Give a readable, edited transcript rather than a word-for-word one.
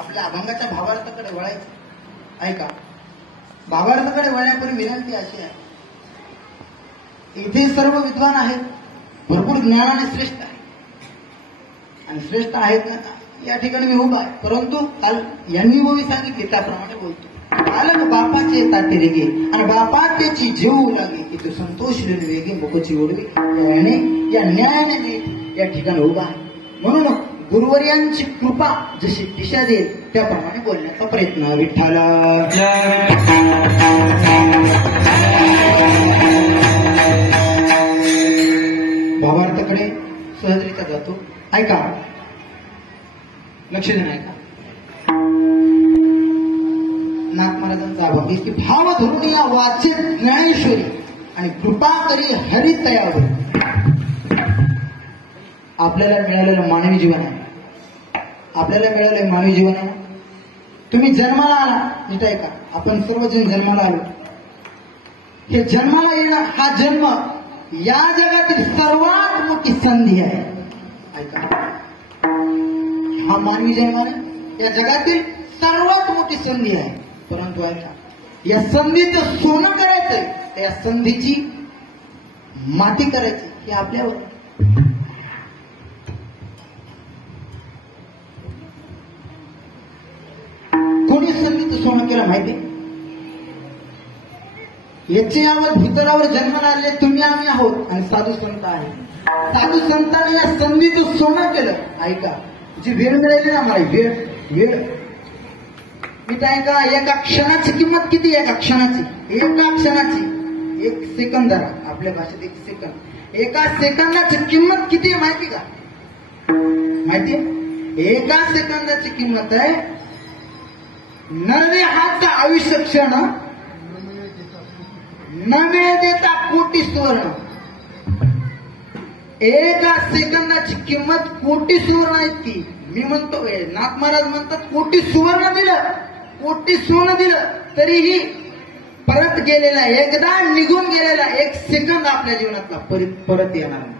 आपल्या अभंगाच्या भावार्थाकडे वळायचं. ऐका, भावार्थाकडे वळण्यापूर्वी विनंती अशी आहे, इथे सर्व विद्वान आहेत, भरपूर ज्ञानाने श्रेष्ठ आहे आणि श्रेष्ठ आहेत ना, या ठिकाणी मी उभा आहे. परंतु काल यांनी बोवी सांगितले त्याप्रमाणे बोलतो. आलं बापाचे ताटे रेगे आणि बापा त्याची जेवू लागे की तो संतोष वेगे मुखची ओढवी या न्यायाने मी या ठिकाणी उभा आहे. म्हणून गुरुवर्यांची कृपा जशी दिशा देईल त्याप्रमाणे बोलण्याचा प्रयत्न. विठ्ठला भावार्थाकडे सहजरित्या जातो. ऐका, लक्ष देणं. ऐका, नाथ महाराजांचा अभंग की भाव धरून या वाचे ज्ञानेश्वरी आणि कृपा करी हरी तयावर. आपल्याला मिळालेलं मानवी जीवन आहे, आपल्याला मिळालेलं मानवी जीवन आहे. तुम्ही जन्माला आला, नीट ऐका, आपण सर्वजण जन्माला आलो. हे जन्माला येणं, हा जन्म या जगातील सर्वात मोठी संधी आहे. ऐका, हा मानवी जन्म आहे, या जगातील सर्वात मोठी संधी आहे. परंतु ऐका, या संधीचं सोनं करायचंय, या संधीची माती करायची हे आपल्यावर. कोणी संधीचं सोनं केलं माहिती? याचे यावत भूतरावर जन्माला आलेले तुम्ही आम्ही आहोत आणि साधू संत आहे. साधू संतांनी या संधीचं सोनं केलं. ऐका, जी वेळ मिळाली ना मला, वेळ मी काय का, एका क्षणाची किंमत किती? एका क्षणाची, एक सेकंद, आपल्या भाषेत एक सेकंद, एका सेकंदाची किंमत किती आहे माहिती का? माहिती? एका सेकंदाची किंमत आहे 90 हातचं आयुष्य क्षण, न मिळे देता कोटी सुवर्ण. एका सेकंदाची किंमत कोटी सुवर्ण आहे ती. मी म्हणतो, नाथ महाराज म्हणतात कोटी सुवर्ण दिलं, कोटी सोनं दिलं तरीही परत गेलेला, एकदा निघून गेलेला एक सेकंद आपल्या जीवनातला परत येणार नाही.